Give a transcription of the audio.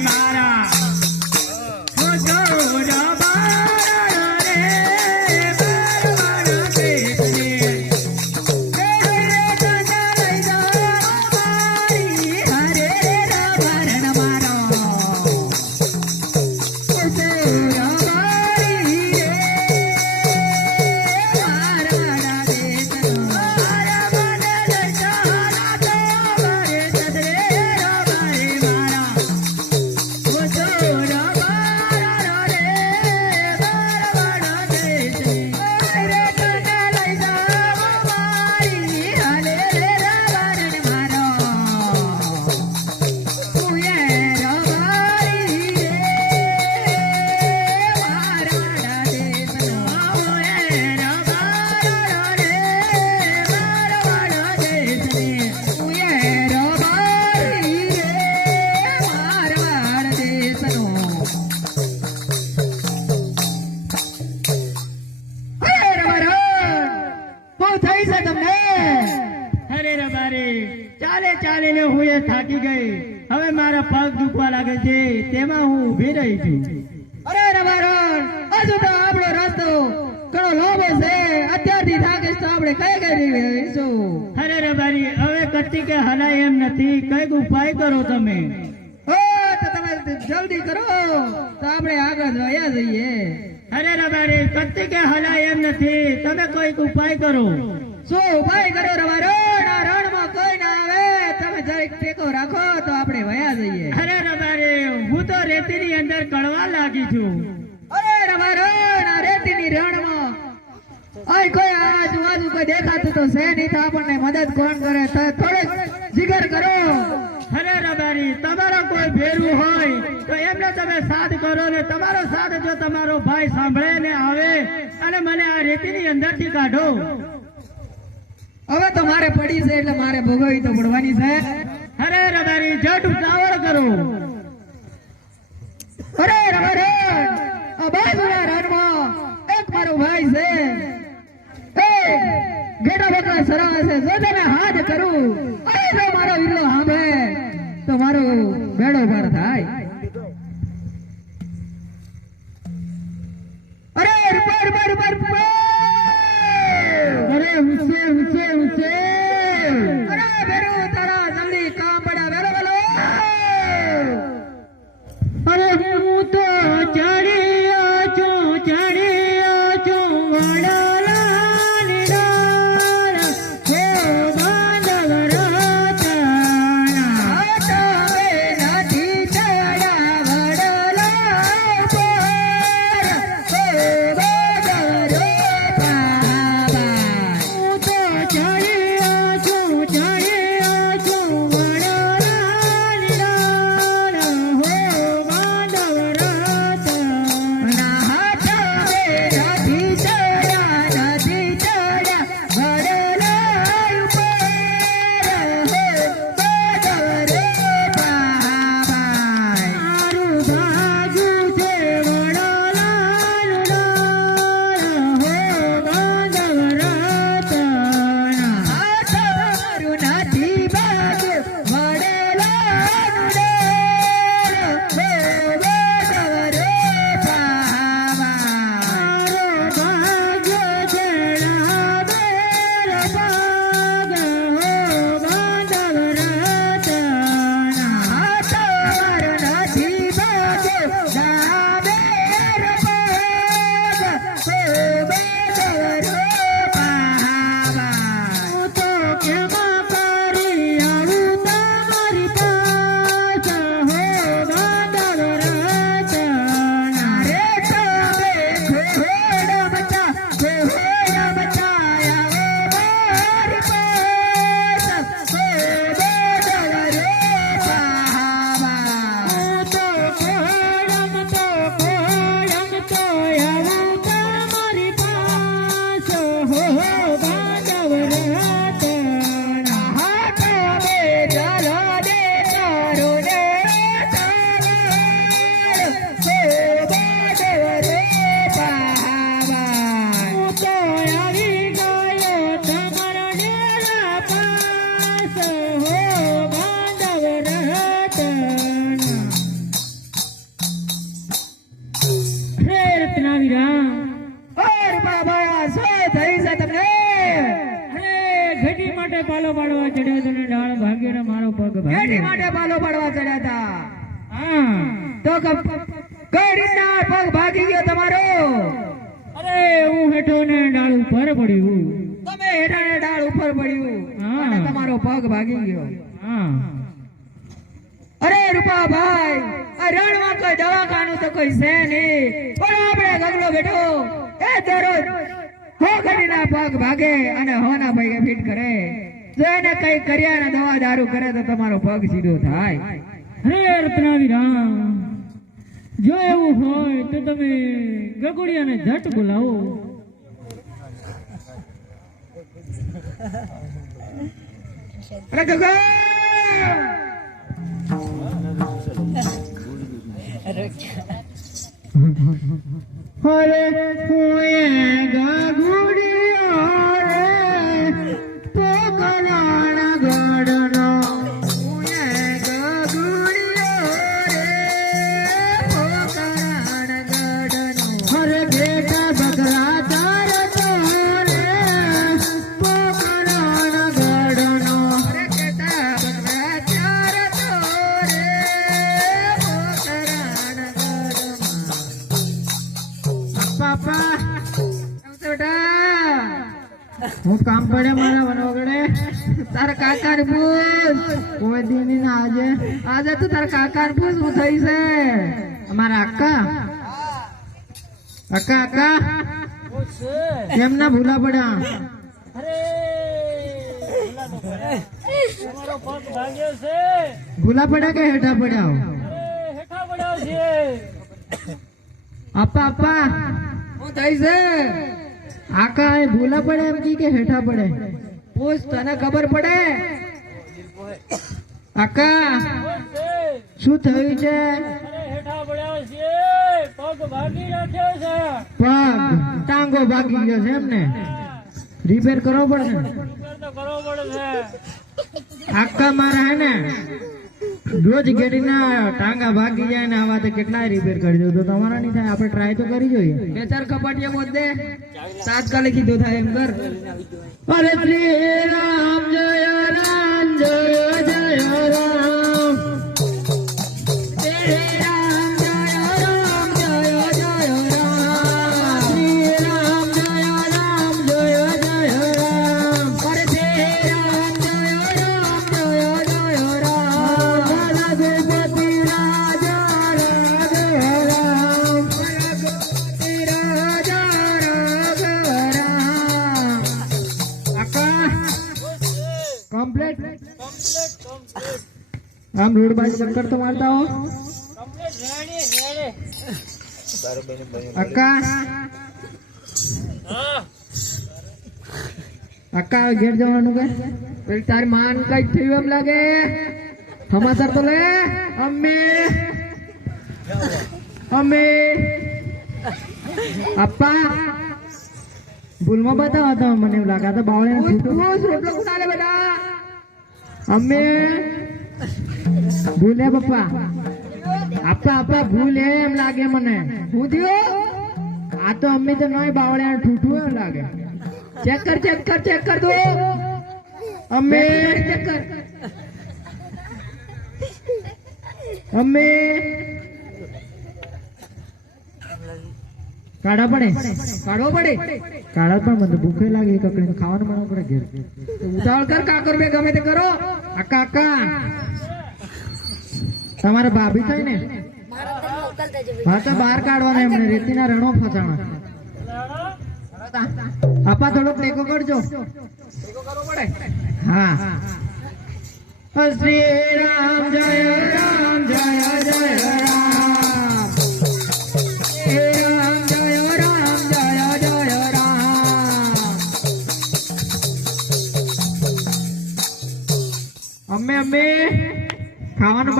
મારા થાકી ગઈ. હવે મારા પગ દુખવા લાગે છે તેમાં હું ઊભી રહી છું. અરે રવારણ હજુ તો આપણો રસ્તો ઘણો લાંબો છે. અત્યારથી થાકીશ તો આપણે કઈ કરી રહીશું? અરે રબારી હવે કચ્છી કે હલાય એમ નથી. કંઈક ઉપાય કરો તમે. ઓ તો તમે જલ્દી કરો. તો આપણે આગળ વયા જઈએ. અરે રબારી કચ્છી કે હલાય એમ નથી. તમે કોઈક ઉપાય કરો. શું ઉપાય કરો રવારણ આ રણમાં કોઈ ના આવે તમે જરીક ટેકો રાખો તો આપણે વયા જઈએ. અરે રબારી હું તો રેતીની અંદર કળવા લાગી છું. અરે રવારણ આ રેતીની રણમાં. અહીં કોઈ આજુબાજુ કોઈ દેખાતું તો છે નહીં તો આપણને મદદ કોણ કરે? તો થોડુંક જીગર કરો. અરે રબારી તમારો કોઈ ભેરું હોય તો એમને તમે સાથ કરો ને તમારો સાથ જો તમારો ભાઈ સાંભળે ને આવે અને મને આ રેતીની અંદરથી કાઢો. હવે તો મારે પડી છે એટલે મારે ભોગવવી તો પડવાની છે. અરે રબારી, જટ ઉતાવળ કરો. અરે રવારણ આ બાજુના રણમાં એક મારો ભાઈ છે. એ ઘેટા બકરા સરાવે છે. જો તેને હાથ કરું, અરે જો મારો વીરો સાંભળે તો મારો બેડો પાર થાય. પાડવા ચડ્યો તો ને ડાળ ભાગ્યો ને મારો પગ ભાગ્યો માટે પાલો પાડવા ચડ્યા હતા હા. તો કઈ રીતના પગ ભાગી ગયો તમારો. અરે હું હેઠો ને ડાળ ઉપર પડ્યું. તમે હેઠાણે ડાળ ઉપર પડ્યું. અને તમારો પગ ભાગી ગયો. હા. અરે રૂપાભાઈ આ રણમાં કોઈ દવાખાનું તો કોઈ છે નહીં. પણ આપણે ગગલો બેઠો. એ દરરોજ હો ઘડીના પગ ભાગે અને હોના ભાઈ ફીટ કરે. જો એને કઈ કર્યા ને દવા દારૂ કરે તો તમારો પગ સીધો થાય. હરે રત્નાવી રામ જો એવું હોય તો તમે ગગુડિયાને ઝટ બોલાવો. અરે ગગા! અરે કોઈ દી ના આજે. આજે તો તારા કાકા ને શું થઈ છે? અમારા અક્કા અક્કા અક્કા કેમ ના ભૂલા પડ્યા? ભૂલા પડ્યા કે હેઠા પડ્યા? આપા આપા. શું થઈ છે? આકા એ ભૂલા પડે એમ કી કે હેઠા પડે? પૂછ તને ખબર પડે? આકા શું થયું છે? પગ ટાંગો ભાગી ગયો છે એમને. રિપેર કરવો પડશે આકા મારા હે ને રોજ ઘેરીના ટાંગા ભાગી જાય ને આવા તો કેટલા રિપેર કરી દો તો તમારા નહીં થાય આપણે ટ્રાય તો કરી જોઈએ. બે ચાર કપાટીયા મોત દે. તાત્કાલિક કીધું થાય એમ કર. અરે શ્રી રામ જય રામ. આમ રોડ બાજુ ચક્કર તો મારતા હો અક્કા અક્કા ઘેર જવાનું કે પેલી તારી માન કઈ થયું એમ લાગે સમાચાર તો લે અમે અમે અપ્પા ભૂલમાં બતાવો તો મને એવું લાગે તો બાવળે અમે ભૂલે પપ્પા. આપતા આપતા ભૂલ એમ લાગે મને. હું થયો આ તો અમે તો નહીં બાવળે ઠૂઠું એમ લાગે. ચેક કર ચેક કર ચેક કર દો અમે ચેક કર અમે કાઢા પડે. કાઢવો પડે. કાઢા પણ મને ભૂખે લાગે કકડીને ખાવાનું બનાવવું પડે ઘેર. ઉતાવળ કર કાકર બે ગમે તે કરો. અક્કા અક્કા તમારે ભાભી થઈ ને હા તો બહાર કાઢવાના એમને રેતીના રણો ફસાણા. આપા થોડોક ટેકો કરજો. હા. શ્રી રામ જય રામ જય જય રામ. રામ જય રામ જય જય રામ. અમે અમે ખાવાનું